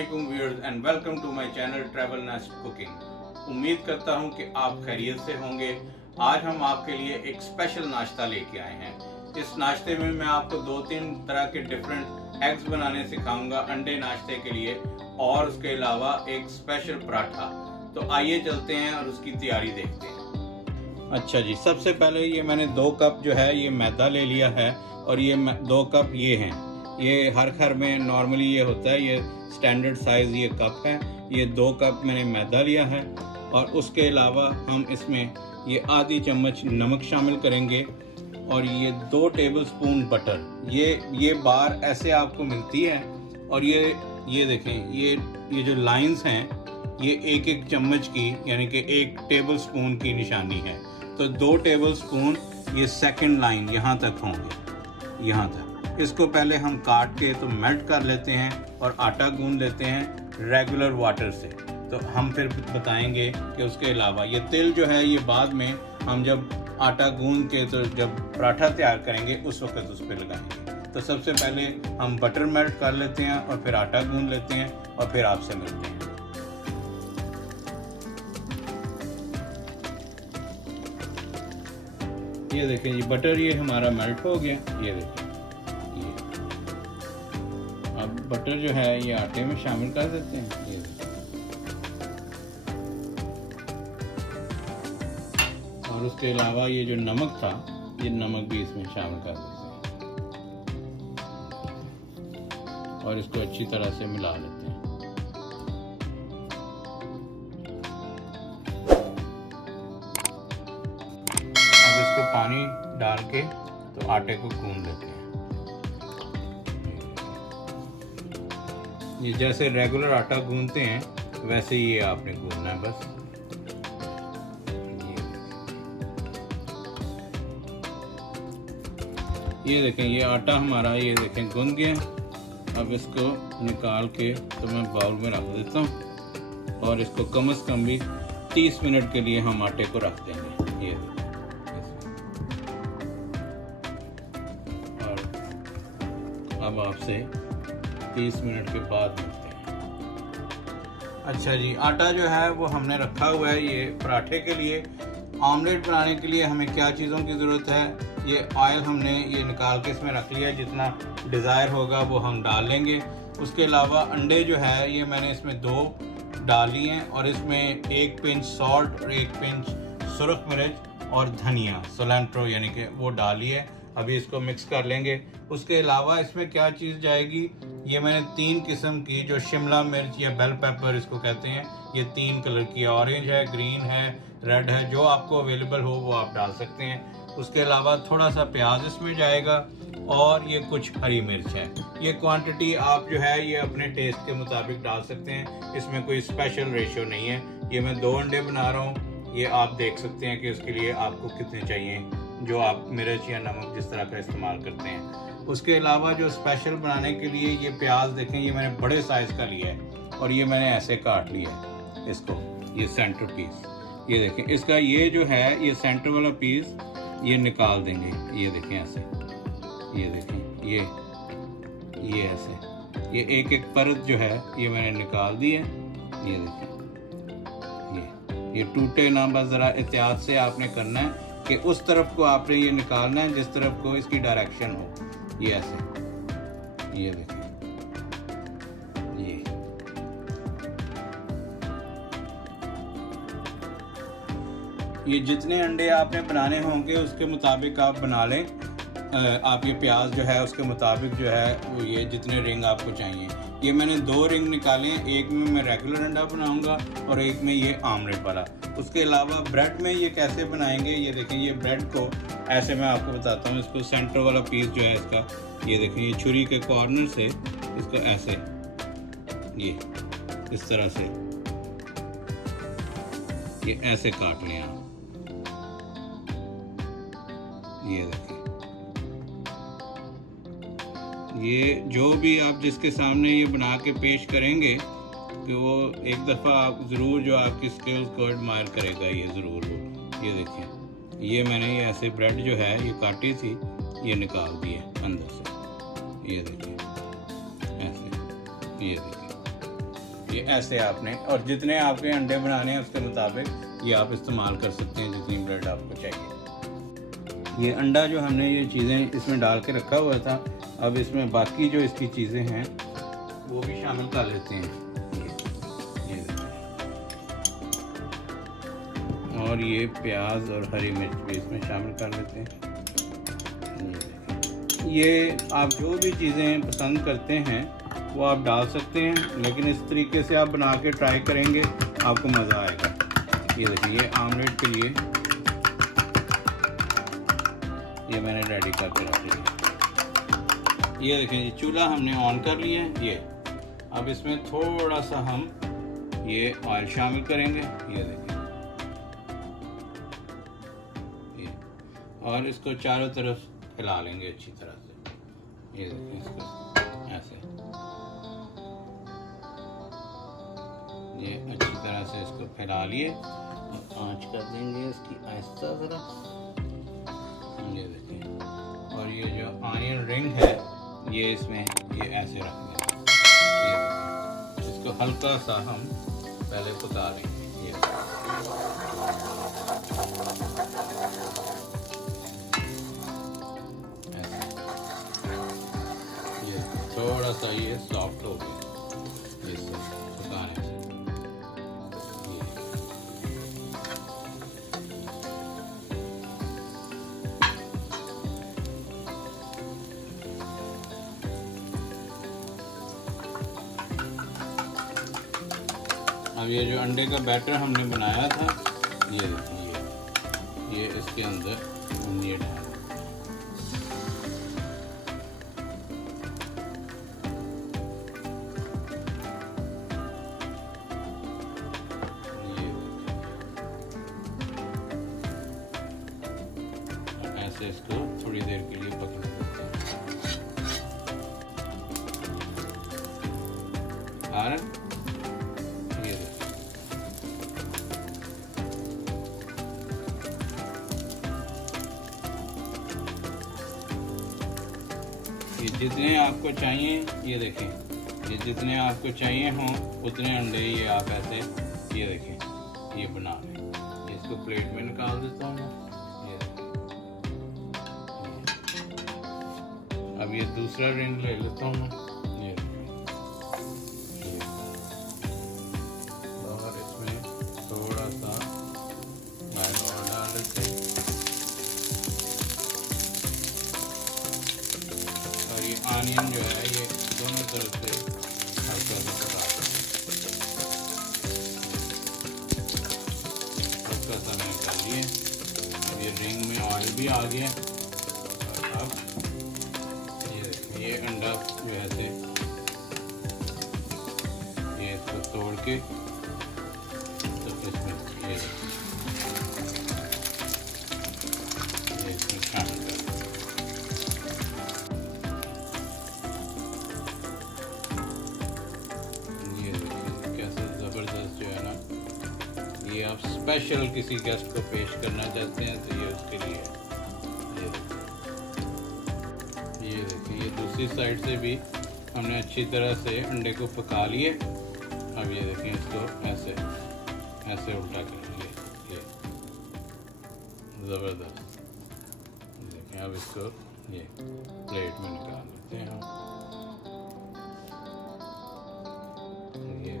अस्सलामुअलैकुम viewers and welcome to my channel travel नास्ट cooking. उम्मीद करता हूं कि आप खैरियत से होंगे। आज हम आपके लिए एक स्पेशल नाश्ता लेके आए हैं। इस नाश्ते में मैं आपको 2-3 तरह के डिफरेंट एग्स बनाने सिखाऊंगा अंडे नाश्ते के लिए, और उसके अलावा एक स्पेशल पराठा। तो आइए चलते हैं और उसकी तैयारी देखते हैं। अच्छा जी, सबसे पहले ये मैंने 2 कप जो है ये मैदा ले लिया है, और ये 2 कप ये हैं। ये हर घर में नॉर्मली ये होता है, ये स्टैंडर्ड साइज़ ये कप है। ये 2 कप मैंने मैदा लिया है, और उसके अलावा हम इसमें ये आधी चम्मच नमक शामिल करेंगे, और ये 2 टेबलस्पून बटर। ये बार ऐसे आपको मिलती है, और ये देखें, ये जो लाइंस हैं ये 1-1 चम्मच की, यानी कि 1 टेबलस्पून की निशानी है। तो 2 टेबलस्पून ये सेकंड लाइन यहाँ तक होंगे, यहाँ तक। इसको पहले हम काट के तो मेल्ट कर लेते हैं और आटा गूंद लेते हैं रेगुलर वाटर से। तो हम फिर बताएंगे कि उसके अलावा ये तिल जो है ये बाद में हम जब आटा गूंद के तो जब पराठा तैयार करेंगे उस वक्त उस पर लगाएंगे। तो सबसे पहले हम बटर मेल्ट कर लेते हैं और फिर आटा गूंद लेते हैं, और फिर आपसे मिलते हैं। ये देखें जी, बटर ये हमारा मेल्ट हो गया। ये देखें, ये अब बटर जो है ये आटे में शामिल कर देते हैं। ये और उसके अलावा ये जो नमक था, ये नमक भी इसमें शामिल कर देते हैं, और इसको अच्छी तरह से मिला लेते हैं। अब इसको पानी डाल के तो आटे को गूंद लेते हैं। ये जैसे रेगुलर आटा गूंदते हैं वैसे ही ये आपने गूंदना है बस। ये देखें, ये आटा हमारा ये देखें गूंद गया। अब इसको निकाल के तो मैं बाउल में रख देता हूँ, और इसको कम से कम भी 30 मिनट के लिए हम आटे को रख देंगे। ये और अब आपसे 30 मिनट के बाद मिलते हैं। अच्छा जी, आटा जो है वो हमने रखा हुआ है ये पराठे के लिए। ऑमलेट बनाने के लिए हमें क्या चीज़ों की ज़रूरत है, ये ऑयल हमने ये निकाल के इसमें रख लिया, जितना डिज़ायर होगा वो हम डाल लेंगे। उसके अलावा अंडे जो है ये मैंने इसमें 2 डाल लिए हैं, और इसमें 1 पिंच सॉल्ट और 1 पिंच सुरख मिर्च और धनिया सोलेंट्रो यानी कि वो डालिए। अभी इसको मिक्स कर लेंगे। उसके अलावा इसमें क्या चीज़ जाएगी, ये मैंने 3 किस्म की जो शिमला मिर्च या बेल पेपर इसको कहते हैं, ये 3 कलर की, ऑरेंज है, ग्रीन है, रेड है, जो आपको अवेलेबल हो वो आप डाल सकते हैं। उसके अलावा थोड़ा सा प्याज इसमें जाएगा, और ये कुछ हरी मिर्च है। ये क्वांटिटी आप जो है ये अपने टेस्ट के मुताबिक डाल सकते हैं, इसमें कोई स्पेशल रेशियो नहीं है। ये मैं 2 अंडे बना रहा हूँ, ये आप देख सकते हैं कि उसके लिए आपको कितने चाहिए, जो आप मिर्च या नमक जिस तरह का इस्तेमाल करते हैं। उसके अलावा जो स्पेशल बनाने के लिए ये प्याज देखें, ये मैंने बड़े साइज़ का लिया है, और ये मैंने ऐसे काट लिया है इसको, ये सेंटर पीस। ये देखें, इसका ये जो है ये सेंटर वाला पीस ये निकाल देंगे। ये देखें ऐसे, ये देखें, ये ऐसे, ये 1-1 परत जो है ये मैंने निकाल दी है। ये देखें, ये टूटे ना, बस ज़रा एहतियात से आपने करना है कि उस तरफ को आपने ये निकालना है जिस तरफ को इसकी डायरेक्शन हो। ये ऐसे, ये देखें, ये जितने अंडे आपने बनाने होंगे उसके मुताबिक आप बना लें। आप ये प्याज जो है उसके मुताबिक जो है वो ये जितने रिंग आपको चाहिए। ये मैंने 2 रिंग निकाले हैं, एक में मैं रेगुलर अंडा बनाऊंगा और एक में ये आमलेट वाला। उसके अलावा ब्रेड में ये कैसे बनाएंगे, ये देखें, ये ब्रेड को ऐसे मैं आपको बताता हूँ। इसको सेंटर वाला पीस जो है इसका, ये देखें, ये छुरी के कॉर्नर से इसको ऐसे, ये इस तरह से ये ऐसे काट लें आप। ये देखें, ये जो भी आप जिसके सामने ये बना के पेश करेंगे कि वो एक दफ़ा आप ज़रूर जो आपकी स्किल्स को एडमायर करेगा, ये ज़रूर हो। ये देखें, ये मैंने ये ऐसे ब्रेड जो है ये काटी थी, ये निकाल दी है अंदर से। ये देखिए ऐसे, ये देखिए ये ऐसे आपने, और जितने आपके अंडे बनाने हैं उसके मुताबिक ये आप इस्तेमाल कर सकते हैं, जितनी ब्रेड आपको चाहिए। ये अंडा जो हमने ये चीज़ें इसमें डाल के रखा हुआ था, अब इसमें बाकी जो इसकी चीज़ें हैं वो भी शामिल कर लेते हैं। ये और ये प्याज और हरी मिर्च भी इसमें शामिल कर लेते हैं। ये आप जो भी चीज़ें पसंद करते हैं वो आप डाल सकते हैं, लेकिन इस तरीके से आप बना के ट्राई करेंगे आपको मज़ा आएगा। ये देखिए, ये आमलेट के लिए ये मैंने रेडी करके रख लिया। ये देखें, ये चूल्हा हमने ऑन कर लिया है। ये अब इसमें थोड़ा सा हम ये ऑयल शामिल करेंगे। ये देखिए, ये, और इसको चारों तरफ फैला लेंगे अच्छी तरह से। ये देखिए, इसको ऐसे ये अच्छी तरह से इसको फैला लिए और आंच कर देंगे इसकी आहिस्ता ज़रा। ये देखिए, और ये जो आयरन रिंग है ये इसमें ये ऐसे रख देंगे। ये देखिए, इसको हल्का सा हम पहले पका लेंगे। ये थोड़ा सा ये सॉफ्ट हो गया इससे पकाने से। अब ये जो अंडे का बैटर हमने बनाया था, ये देखिए, ये इसके अंदर ये डाल, ऐसे इसको थोड़ी देर के लिए पकने देते हैं। ये जितने आपको चाहिए, ये देखें, ये जितने आपको चाहिए हों उतने अंडे ये आप ऐसे, ये देखें, ये बना लें। इसको प्लेट में निकाल देता हूँ मैं। अब ये दूसरा रिंग ले लेता हूँ मैं। ये और इसमें थोड़ा सा ऑयल और डाल देते हैं, और ये आनियन जो है ये दोनों तरफ से हल्का सा पका हल्का सा मैंने कर लिए। अब ये रिंग में ऑयल भी आ गया, और अब ये अंडा जो है से ये इसको तोड़ के तो इसमें ये इसमें शामिल कर। ये देखिए कैसे ज़बरदस्त जो है ना, ये आप स्पेशल किसी गेस्ट को पेश करना चाहते हैं तो ये उसके लिए। ये देखिए, ये दूसरी साइड से भी हमने अच्छी तरह से अंडे को पका लिए। अब ये देखिए, इसको ऐसे ऐसे उल्टा करेंगे। ये ज़बरदस्त। देखिए, अब इसको ये प्लेट में निकाल लेते हैं हम। ये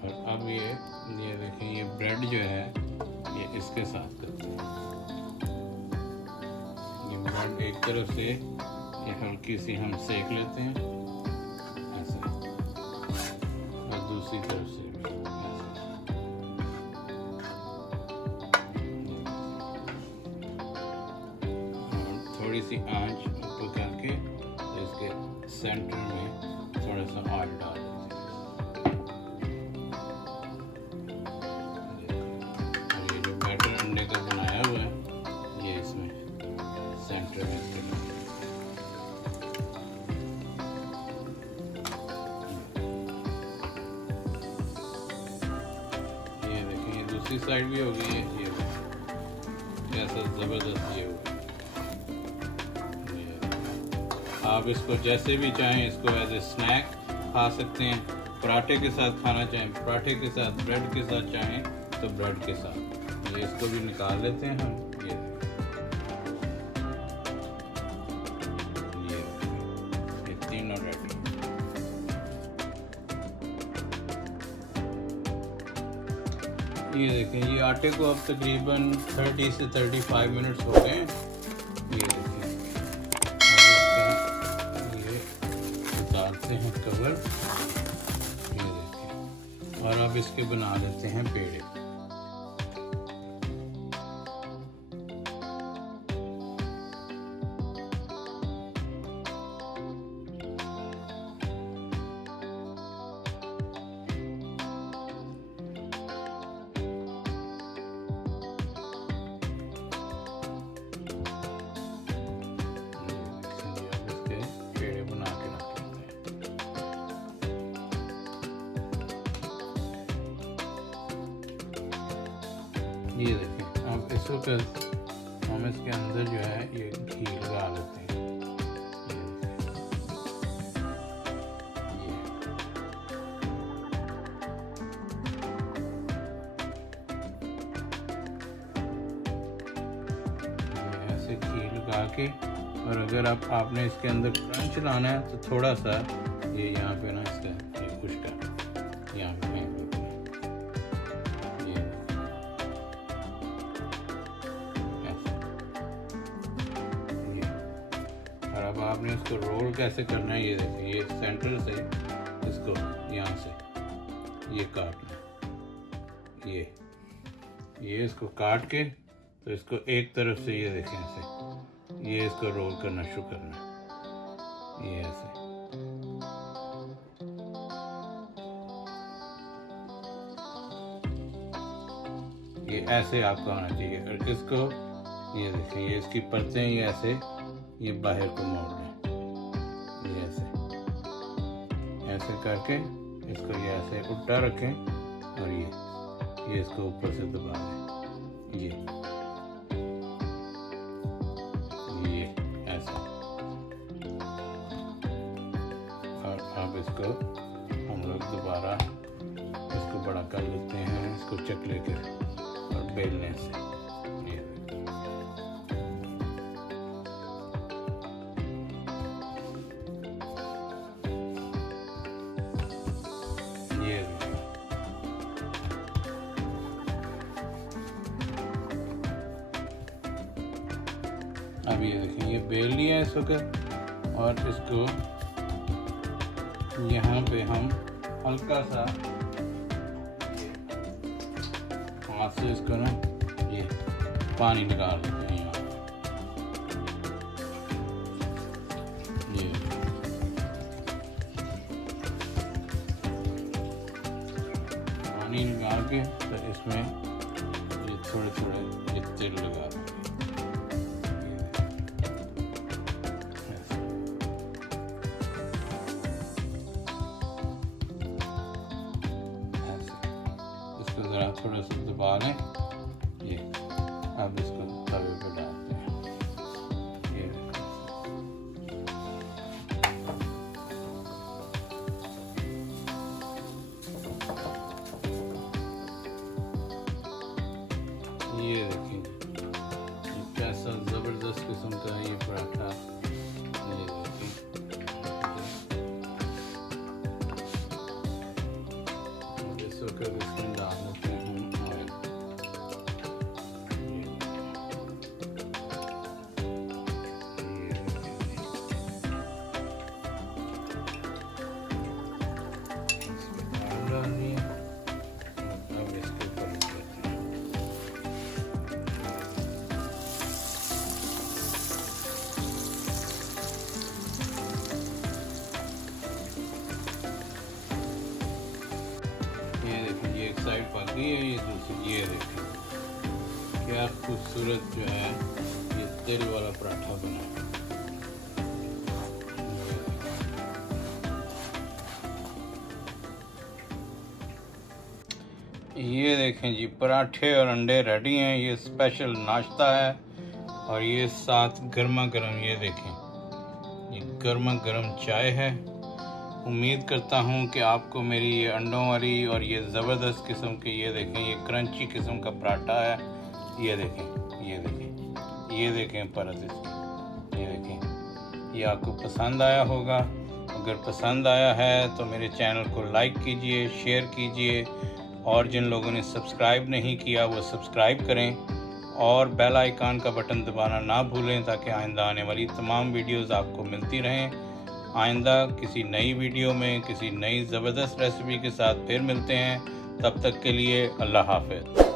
और अब ये देखिए, ये ब्रेड जो है ये इसके साथ करते हैं। एक तरफ से ये हल्की सी हम सेक लेते हैं ऐसे, और दूसरी तरफ से भी और थोड़ी सी आंच ऊपर करके इसके सेंटर में थोड़ा सा ऑयल डाल देते हैं। और ये जो बैटर अंडे का बनाया हुआ है ये इसमें सेंटर में ये देखिए, ये दूसरी साइड भी हो गई है। ये कैसा ज़बरदस्त ये हो गया। आप इसको जैसे भी चाहें इसको एज ए स्नैक खा सकते हैं, पराठे के साथ खाना चाहें पराठे के साथ, ब्रेड के साथ चाहें तो ब्रेड के साथ। ये इसको भी निकाल लेते हैं हम। ये तीनों रेडी। ये देखें, ये आटे को अब तकरीबन 30 से 35 मिनट्स हो गए हैं। ये देखें, ये उतारते हैं कवर। ये देखें, और अब इसके बना लेते हैं पेड़े। ये देखें, अब इस वक्त हम इसके अंदर जो है ये घी लगा लेते हैं। ये ऐसे घी लगा के, और अगर आपने इसके अंदर क्रंच लाना है तो थोड़ा सा ये यहाँ पे ना इसका ये खुशका यहाँ पे फेंक देते हैं। अब आपने इसको रोल कैसे करना है, ये देखिए, ये सेंटर से इसको यहाँ से ये काटना, ये इसको काट के, तो इसको एक तरफ से ये देखें ऐसे, ये इसको रोल करना शुरू करना है, ये ऐसे। ये ऐसे आपको आना चाहिए, और इसको ये देखें, ये इसकी परतें ये ऐसे ये बाहर को मोड़ लें, ये ऐसे करके इसको ये ऐसे उल्टा रखें, और ये इसको ऊपर से दबा दें, ये ऐसे। और अब इसको हम लोग दोबारा इसको बड़ा कर लेते हैं, इसको चकले के और बेलने से। अब ये देखिए, ये बेल लिया है इस वक्त, और इसको यहाँ पे हम हल्का सा हाथ से इसको ना ये पानी निकाल लेते हैं यहाँ। ये पानी निकाल के तो इसमें ये थोड़े थोड़े ये तेल लगा दें। ज़रा थोड़ा सा दबा लें, ये अब इसको तवे पे डालते हैं। ये देखें, ये कैसा ज़बरदस्त किस्म का है ये पराठा। ये देखें, इस वक्त इसमें डाल देते हैं ये एक साइड पक गई है, ये दूसरी। ये देखें क्या खूबसूरत जो है ये तेल वाला पराठा बना है। ये देखें जी, पराठे और अंडे रेडी हैं। ये स्पेशल नाश्ता है, और ये साथ गर्मा गर्म, ये देखें, ये गर्मा गर्म चाय है। उम्मीद करता हूँ कि आपको मेरी ये अंडों वाली और ये ज़बरदस्त किस्म के, ये देखें ये क्रंची किस्म का पराठा है, ये देखें ये देखें ये देखें परत इसकी, ये देखें, ये आपको पसंद आया होगा। अगर पसंद आया है तो मेरे चैनल को लाइक कीजिए, शेयर कीजिए, और जिन लोगों ने सब्सक्राइब नहीं किया वो सब्सक्राइब करें और बेल आइकन का बटन दबाना ना भूलें ताकि आइंदा आने वाली तमाम वीडियोस आपको मिलती रहें। आइंदा किसी नई वीडियो में किसी नई ज़बरदस्त रेसिपी के साथ फिर मिलते हैं। तब तक के लिए अल्लाह हाफ़िज़।